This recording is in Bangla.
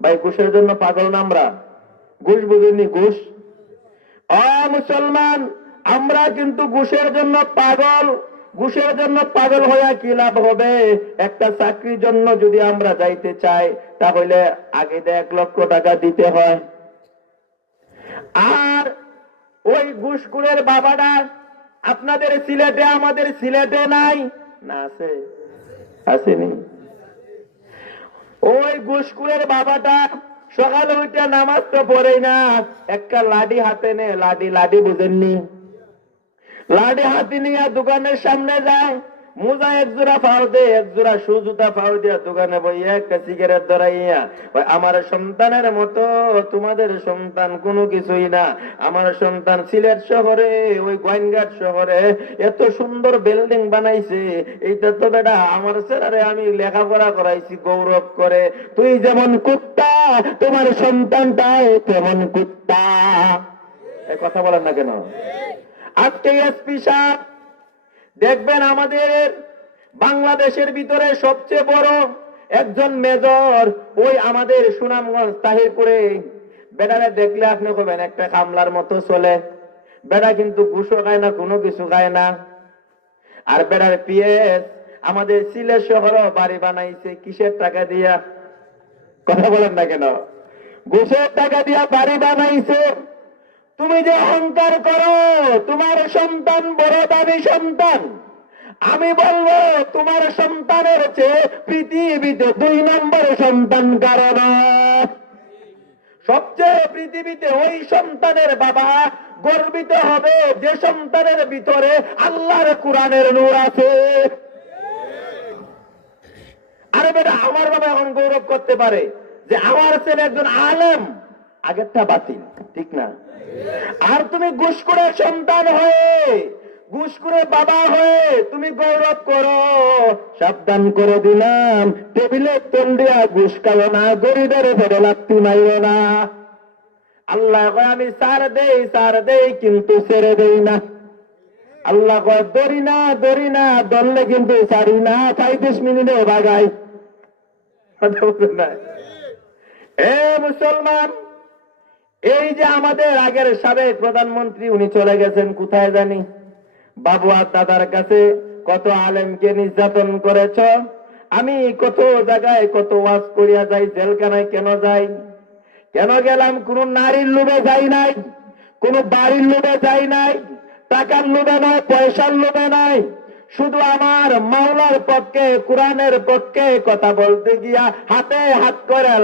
ভাই ঘুষের জন্য পাগল না আমরা? ঘুষ বুঝিনি? ঘুষ মুসলমান, আমরা কিন্তু ঘুষের জন্য পাগল। ঘুষের জন্য পাগল হইয়া কি লাভ হবে? একটা চাকরির জন্য যদি আমরা যাইতে চাই, তাহলে আগে 1,00,000 টাকা দিতে হয়। আর ওই ঘুষখোরের বাবাটা আপনাদের সিলেটে, আমাদের সিলেটে নাই না? আছে? আসেনি? ওই ঘুষখোরের বাবাটা সকালে উঠে নামাজ তো পড়েই না, একটা লাঠি হাতে নে, লাঠি, লাঠি বুঝেননি? লাঠি হাতে নিয়ে দোকানের সামনে যায়, মোজা এক জোড়া ফাও দে, এক জোড়া সুজুতা ফাও দিয়া দোকানে বইয়া একটা সিগারেট ধরাইয়া, আমার সন্তানের মতো তোমাদের সন্তান কোনো কিছুই না। আমার সন্তান সিলেট শহরে, ওই গোয়েনঘাট শহরে এত সুন্দর বিল্ডিং বানাইছে, এইটা তো বেটা আমার ছেলেরে আমি লেখাপড়া করাইছি গৌরব করে। তুই যেমন কুত্তা, তোমার সন্তানটাই তেমন কুত্তা। এই কথা বলেন না কেন? আজকে এসপি সাহেব দেখবেন আমাদের বাংলাদেশের ভিতরে সবচেয়ে বড় একজন মেজর, ওই আমাদের সুনামগঞ্জ তাহিরপুরে। বেটারে দেখলে আপনি কবেন একটা কামলার মতো চলে। বেটা কিন্তু ঘুষও খায় না, কোনো কিছু খায় না। আর বেটার পিএস আমাদের সিলেট শহরও বাড়ি বানাইছে কিসের টাকা দিয়া? কথা বলেন না কেন? ঘুষের টাকা দিয়া বাড়ি বানাইছে। তুমি যে অহংকার করো, তোমার সন্তান বড় দামি সন্তান। আমি বলবো তোমার সন্তানের চেয়ে পৃথিবীতে 2 নম্বর সন্তান কারণ। সবচেয়ে পৃথিবীতে ওই সন্তানের বাবা গর্বিত হবে যে সন্তানের ভিতরে আল্লাহর কোরআনের নূর আছে। আরে বেটা, আমার বাবা এখন গৌরব করতে পারে যে আমার ছেলে একজন আলেম। আগেরটা বাতিল, ঠিক না? আর তুমি ঘুষখোরের সন্তান হয়ে, ঘুষখোরের বাবা হয়ে তুমি গৌরব করো। সাবধান করে দিলাম, টেবিলের তল দিয়া ঘুষ খাও না, গরিবের ফেরে লাত্তি মাইরো না। আল্লাহ কয় আমি সার দেই কিন্তু ছেড়ে দেই না। আল্লাহ কয় দড়ি না দললে কিন্তু ছাড়ি না, 35 মিনিটে ভাগাই। এ মুসলমান, এই যে আমাদের আগের সাবেক প্রধানমন্ত্রী, উনি চলে গেছেন কোথায় জানি? বাবু আর দাদার কাছে। কত আলেমকে নির্যাতন করেছ। আমি কত জায়গায় কত ওয়াজ করিয়া যাই, জেলখানায় কেন যাই? কেন গেলাম? কোন নারীর লোভে যাই নাই, কোন বাড়ির লোভে যাই নাই, টাকার লোভে নয়, পয়সার লোভে নাই। শুধু আমার মাওলার পক্ষে, কোরআনের পক্ষে কথা বলতে গিয়া হাতে হাত করে